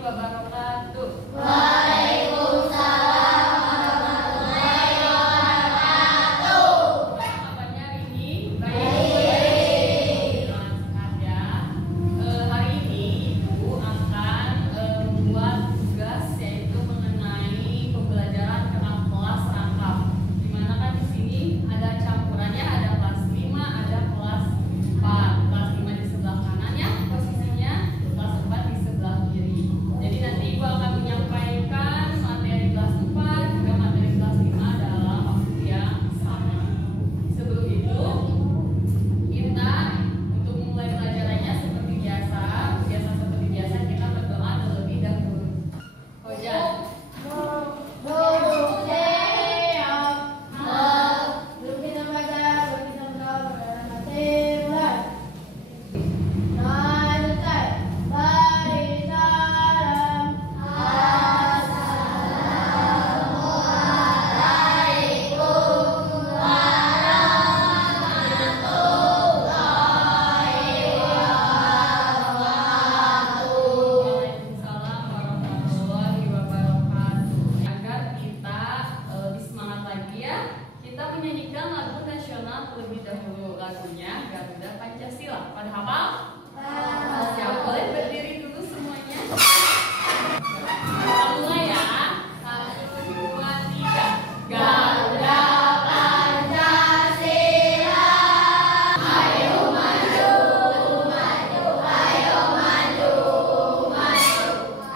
wabarakatuh. Waalaikumsalam warahmatullahi wabarakatuh. Bagaimana kabarnya hari ini? Baik. Sehat ya. Hari ini Ibu akan membuat tugas yaitu mengenai pembelajaran kelas rangkap. Dimana kan di sini ada campurannya, ada kelas 5, ada kelas 4. Kelas 5 di sebelah kanannya posisinya, kelas 4 di sebelah kiri. Jadi nanti Ibu akan menyampaikan materi kelas 4 juga materi kelas 5 dalam waktu yang sama. Sebelum itu, kita untuk memulai pelajarannya seperti biasa seperti biasa kita berdoa terlebih dahulu. Hoja. Waalaikumsalam warahmatullahi wabarakatuh. Agar kita lebih semangat lagi ya, kita menyanyikan lagu nasional terlebih dahulu. Lagunya Garuda Pancasila. Pada hafal? Siap, boleh berdiri dulu semuanya. Kita mulai ya. 1, 2, 3. Garuda Pancasila. Ayo maju, maju, ayo maju, maju.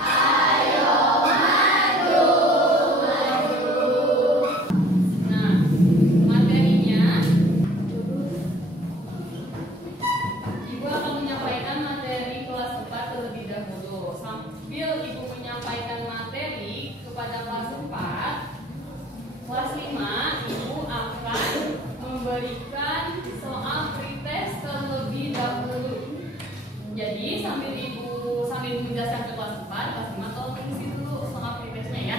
Ayo maju, maju. Nah, materinya Ibu akan menyampaikan materi kelas 4 terlebih dahulu. Sambil Ibu menyampaikan materi kepada kelas 4, kelas 5 Ibu akan memberikan soal pretest terlebih dahulu. Jadi sambil menjelaskan ke kelas 4, kelas 5 tolong mengisi dulu soal pretestnya ya.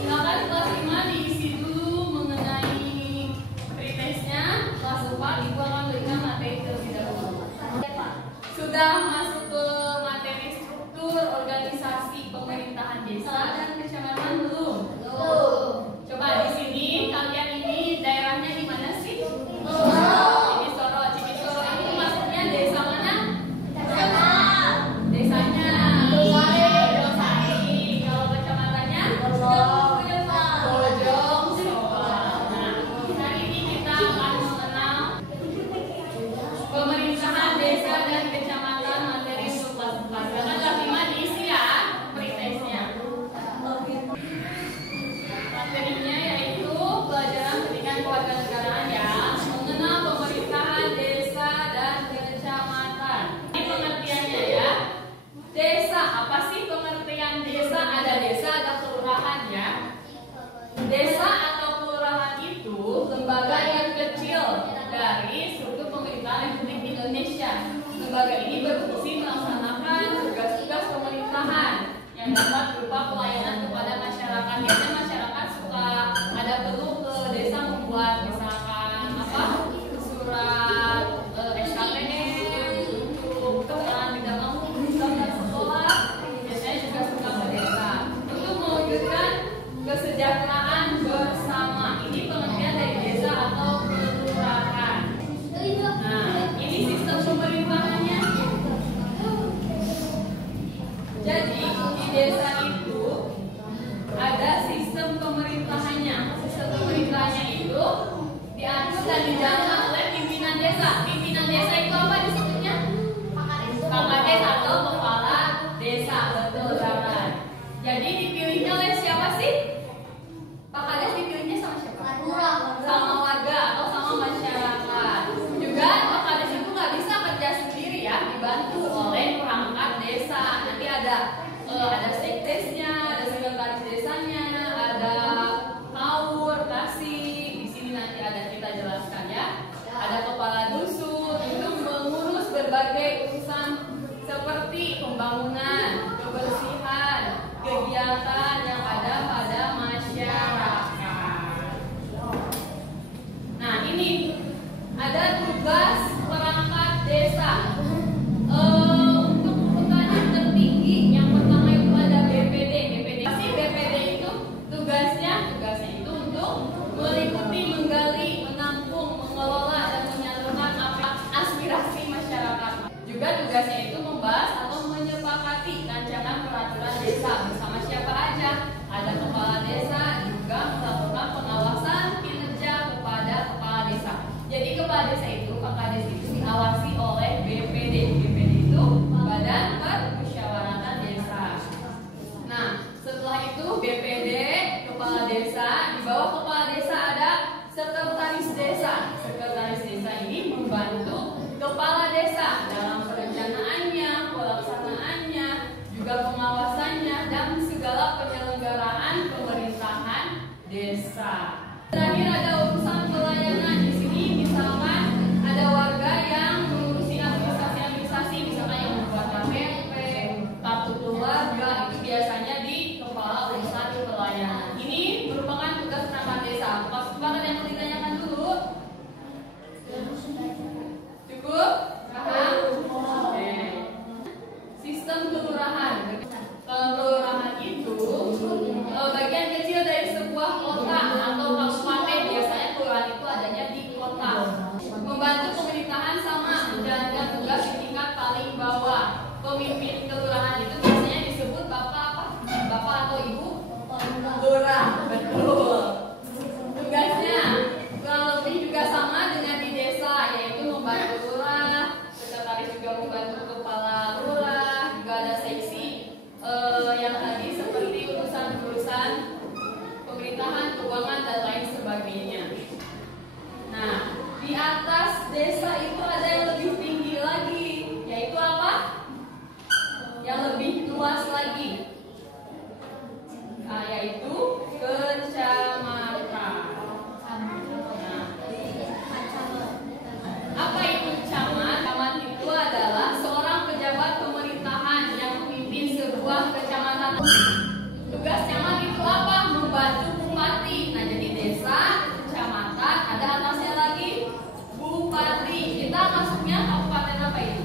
Silakan kelas 5 diisi dulu mengenai pretestnya. Kelas 4 Ibu akan berikan materi terlebih dahulu. Sudah masuk ke materi struktur organisasi pemerintahan desa dan kecamatan belum? Coba di sini kalian ini daerahnya di mana sih? Cimisoro. Cimisoro itu maksudnya desa mana? Desanya Dosari. Kalau kecamatannya Bojong Soang. Nah, hari ini kita akan mengenal pemerintahan desa dan kecamatan materi untuk kelas 4. Silakan kelas 5 diisi ya pretestnya. Materinya yaitu pelajaran pendidikan kewarganegaraan ya, mengenal pemerintahan desa dan kecamatan. Ini pengertiannya ya. Desa, apa sih pengertian desa? Ada desa, ada kelurahan ya. Desa atau kelurahan itu lembaga yang kecil dari struktur pemerintahan Republik Indonesia. Lembaga ini berfungsi melaksanakan tugas-tugas pemerintahan yang dapat berupa pelayanan kepada masyarakat. Biasanya masyarakat suka ada perlu ke desa membuat misalkan apa surat SKPN untuk jalan tidak mampu misalkan sekolah. Biasanya juga suka ke desa untuk mewujudkan kesejahteraan bersama. Ini pengertian dari desa atau kelurahan. Nah, ini sistem pemerintahannya. Jadi di desa itu ada sistem pemerintahannya. Sistem pemerintahannya itu diatur dan dijalankan oleh pimpinan desa. Pimpinan desa itu apa disebutnya? Kepala desa atau kepala desa. Betul banget. Jadi dipilihnya oleh siapa sih? Pak Kades dipilihnya sama siapa? Sama warga atau sama masyarakat. Juga Pak Kades itu nggak bisa kerja sendiri ya, dibantu oleh perangkat desa. Nanti ada sektesnya, ada sekretaris desanya, ada kaur, kasih. Di sini nanti ada kita jelaskan ya. Ada kepala dusun untuk mengurus berbagai urusan seperti pembangunan, kebersihan, kegiatan yang ada pada masyarakat. Nah, ini ada tugas perangkat di atas desa itu ada yang lebih tinggi lagi, yaitu apa? Yang lebih luas lagi, yaitu kecamatan. Apa itu camat? Camat itu adalah seorang pejabat pemerintahan yang memimpin sebuah kecamatan. Tugas camat itu apa? Membantu bupati. Nah, jadi desa, kecamatan, ada atasnya lagi bupati. Kita masuknya kabupaten apa ini?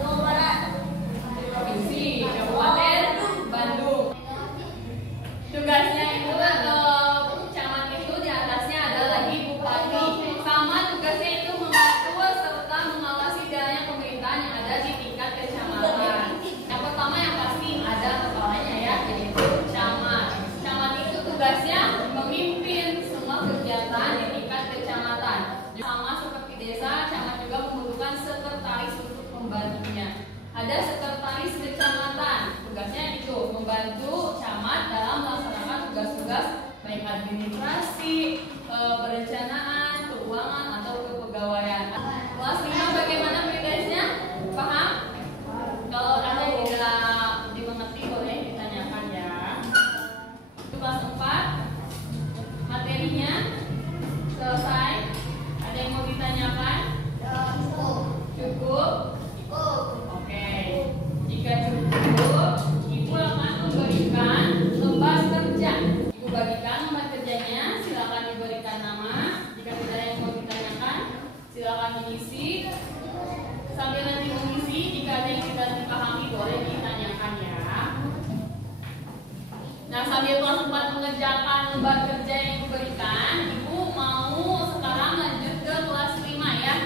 Jawa Barat. Provinsi, Kabupaten Bandung. Tugasnya itu camat itu di atasnya ada lagi bupati. Sama tugasnya itu mengatur serta mengawasi jalannya pemerintahan yang ada di tingkat kecamatan. Yang pertama yang pasti ada kepalanya ya, yaitu camat. Camat itu tugasnya memimpin semua kegiatan di tingkat kecamatan. Sama seperti desa, camat juga membutuhkan sekretaris untuk membantunya. Ada sekretaris kecamatan, tugasnya itu membantu camat dalam melaksanakan tugas-tugas baik administrasi, perencanaan, keuangan atau kepegawaian. Kelas 5 bagaimana tugasnya? Paham? Kalau ada yang tidak dimengerti boleh ditanyakan ya. Itu kelas 4 materinya selesai. Ada yang mau ditanyakan? Cukup? Oke, jika cukup, Ibu akan memberikan lembar kerja. Ibu bagikan lembar kerjanya, silakan diberikan nama. Jika tidak ada yang mau ditanyakan, silakan diisi. Sambil nanti mengisi, jika ada yang tidak dipahami boleh ditanyakan ya. Nah, sambil kelas 4 mengerjakan lembar kerja yang Ibu berikan, Ibu mau sekarang lanjut ke kelas 5 ya,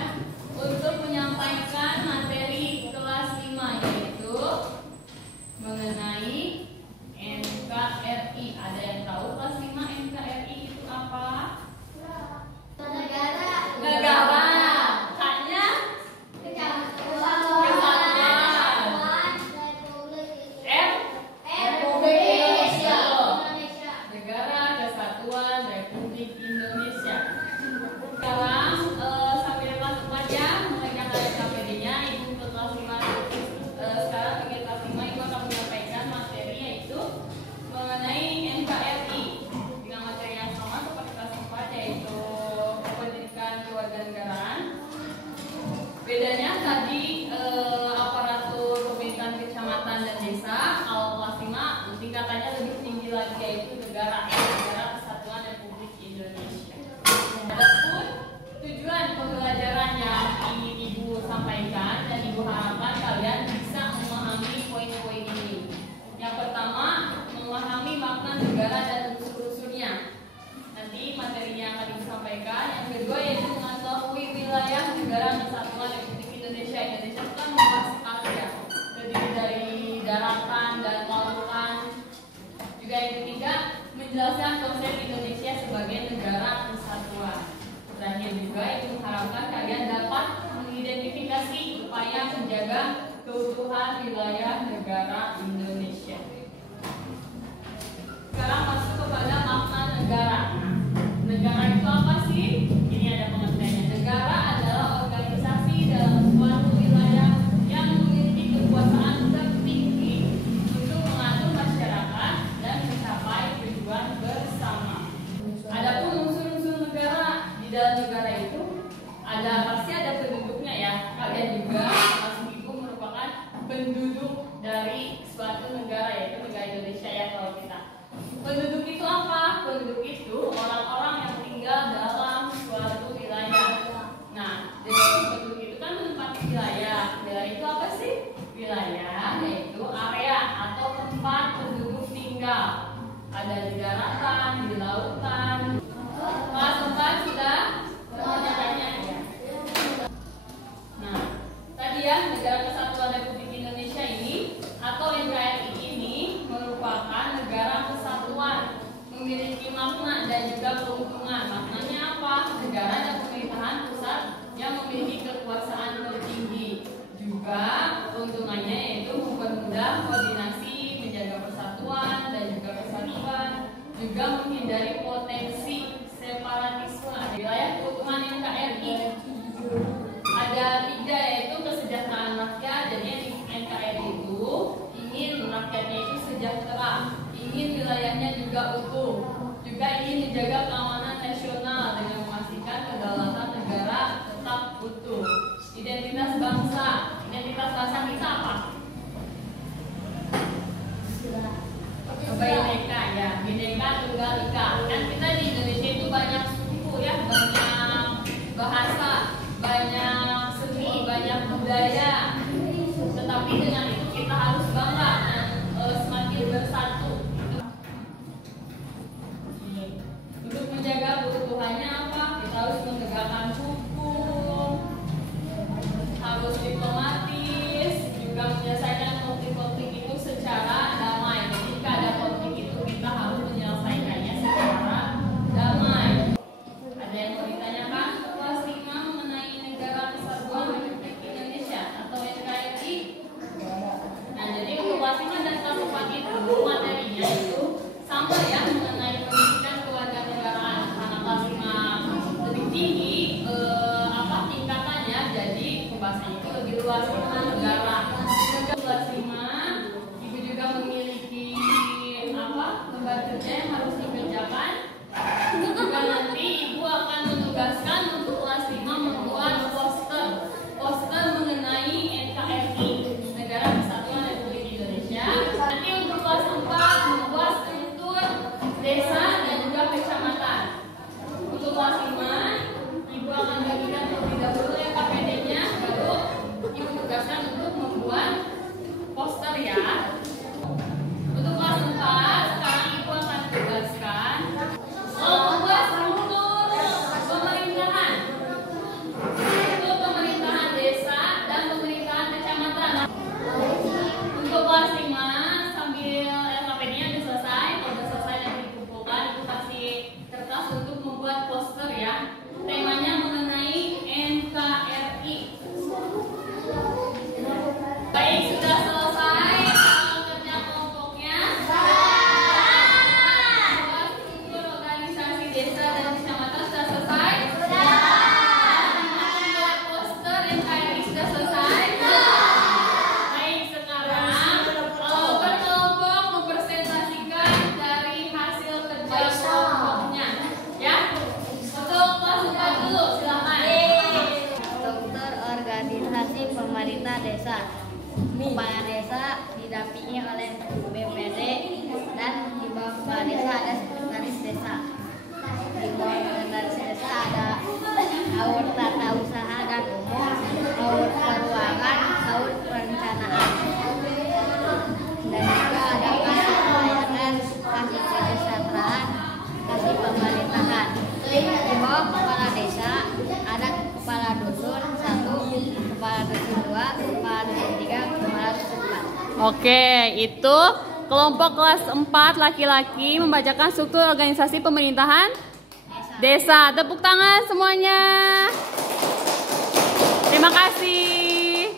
untuk menyampaikan materi kelas 5 yaitu mengenai NKRI. Ada yang tahu kelas 5 NKRI itu apa? Negara. Haknya Negara Kesatuan Republik Indonesia. Sekarang sampai kelas 4 ya, mengerjakan SKPD-nya. Ibu ke kelas 5. Sekarang ke kelas 5 Ibu akan menyampaikan materi yaitu mengenai NKRI dengan materi yang sama seperti kelas 4 yaitu pendidikan kewarganegaraan. Bedanya tadi aparatur pemerintahan kecamatan dan desa. Kalau kelas 5 tingkatannya lebih tinggi lagi yaitu Negara Kesatuan Republik Indonesia. Adapun tujuan pembelajaran yang ingin Ibu sampaikan dan Ibu harapkan kalian bisa memahami poin-poin ini. Yang pertama, memahami makna negara dan unsur-unsurnya. Nanti materinya akan disampaikan. Yang kedua yaitu mengetahui wilayah negara Kesatuan Republik Indonesia. Indonesia itu kan luas sekali ya, terdiri dari daratan dan lautan. Juga yang ketiga, menjelaskan konsep Indonesia sebagai negara kesatuan. Terakhir juga itu mengharapkan kalian dapat mengidentifikasi upaya menjaga keutuhan wilayah negara Indonesia. Sekarang masuk kepada makna negara. Negara itu apa sih? Ini ada pengertiannya. Negara adalah organisasi dalam suatu wilayah yang memiliki kekuasaan tertinggi untuk mengatur masyarakat dan mencapai tujuan bersama. Adapun unsur-unsur negara, di dalam negara itu pasti ada penduduknya ya. Kalian juga termasuk Ibu merupakan penduduk dari suatu negara yaitu negara Indonesia ya kalau kita. Penduduk itu apa? Penduduk itu orang-orang yang tinggal dalam suatu wilayah. Nah, penduduk itu kan menempati wilayah. Wilayah itu apa sih? Wilayah yaitu area atau tempat penduduk tinggal. Ada di daratan, di lautan. Kelas 4 sudah mengerjakannya ya. budaya. Tetapi dengan itu kita harus bangga dan semakin bersatu. Untuk menjaga keutuhannya apa? Kita harus menegakkan hukum, harus diplomatis, juga menyelesaikan konflik-konflik itu secara damai. Jadi jika ada konflik itu kita harus menyelesaikannya secara damai. Ada yang mau ditanyakan kelas 5 mengenai Negara Kesatuan Republik Indonesia atau NKRI? Nah, jadi untuk kelas 5 dan kelas 4 itu materinya itu sama ya, mengenai pendidikan kewarganegaraan. Karena kelas 5 lebih tinggi tingkatannya, jadi pembahasannya itu lebih luas tentang negara. Kelas 5 ibu juga memiliki lembar kerja yang harus dikerjakan. Juga nanti ibu akan menugaskan untuk kelas 5 membuat poster mengenai NKRI, Negara Kesatuan Republik Indonesia. Nanti untuk kelas 4 membuat struktur desa dan juga kecamatan. Untuk kelas 5 ibu akan bagikan terlebih dahulu KPD-nya, baru ibu tugaskan untuk membuat poster ya. Untuk kelas 4 sekarang ibu akan tugaskan membuat struktur pemerintahan untuk pemerintahan desa dan pemerintahan kecamatan. Untuk kelas 5 sambil KPD-nya sudah selesai, kalau sudah selesai nanti dikumpulkan, ibu kasih kertas untuk membuat poster ya. Temanya mengenai NKRI. Baik, sudah selesai kerja kelompoknya. Struktur organisasi desa dan kecamatan sudah selesai. Membuat poster NKRI sudah selesai. Baik, sekarang per kelompok mempresentasikan dari hasil kerja kelompoknya. Ya, untuk kelas 4 dulu, silakan. Struktur organisasi pemerintah desa. Kepala desa didampingi oleh BPD dan di bawah kepala desa ada sekretaris desa. Di bawah sekretaris desa ada aur tata usaha dan umum, aur keuangan, aur perencanaan. Dan juga ada kasih pelayanan, kasih kesejahteraan, kasih pemerintahan. Di bawah kepala desa ada kepala dusun 1, kepala dusun 2, kepala dusun 3, kepala dusun 4. Oke, itu kelompok kelas 4 laki-laki membacakan struktur organisasi pemerintahan desa. Tepuk tangan semuanya. Terima kasih.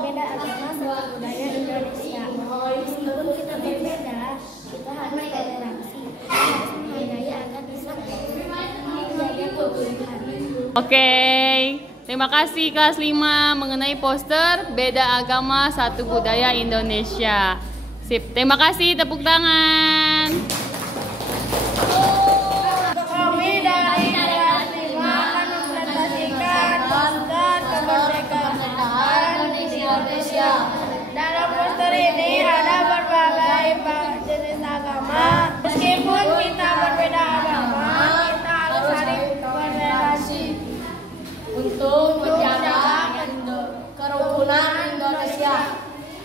Beda agama sama budaya Indonesia. Meskipun kita berbeda, kita harus toleransi. Harus menghargai agar bisa menjaga keberagaman. Oke, terima kasih kelas 5 mengenai poster beda agama satu budaya Indonesia. Sip, terima kasih, tepuk tangan. Kami dari kelas 5 mempresentasikan poster kemerdekaan Indonesia. Dalam poster ini ada berbagai jenis agama. Meskipun kita berbeda agama, kita harus saling toleransi untuk menjaga kerukunan Indonesia.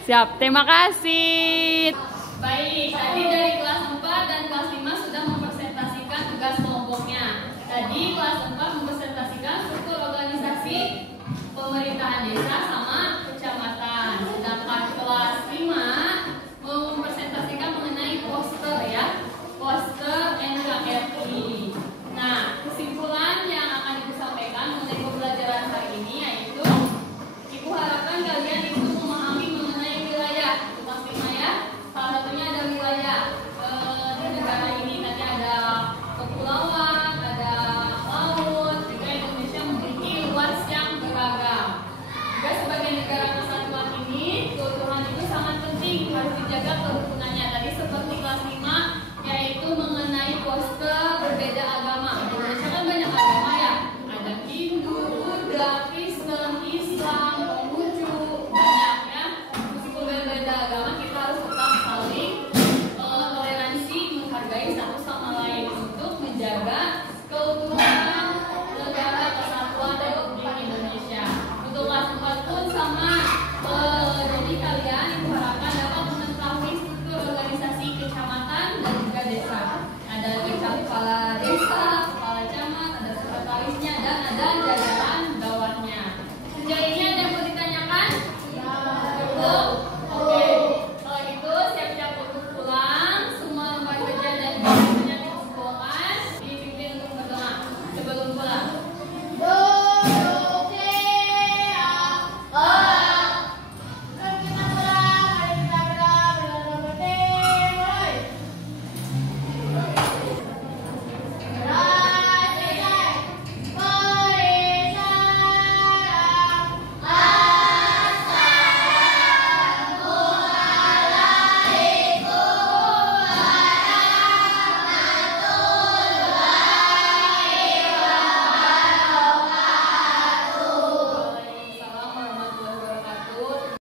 Siap, terima kasih. Baik, tadi dari kelas 4 dan kelas 5 sudah mempresentasikan tugas kelompoknya. Tadi kelas 4 mempresentasikan struktur organisasi pemerintahan desa sama kecamatan. Sedangkan kelas 5 mempresentasikan mengenai poster ya, poster NKRI. Nah, kesimpulan yang akan Ibu sampaikan mengenai pembelajaran hari ini yaitu Ibu harapkan kalian itu memahami mengenai wilayah. Kelas 5 ya, salah satunya ada wilayah di negara ini. Nanti ada kepulauan, ada laut, juga Indonesia memiliki luas yang beragam. Juga sebagai negara kesatuan ini, keutuhan itu sangat penting, harus dijaga kerukunannya. Tadi seperti kelas 5, yaitu mengenai poster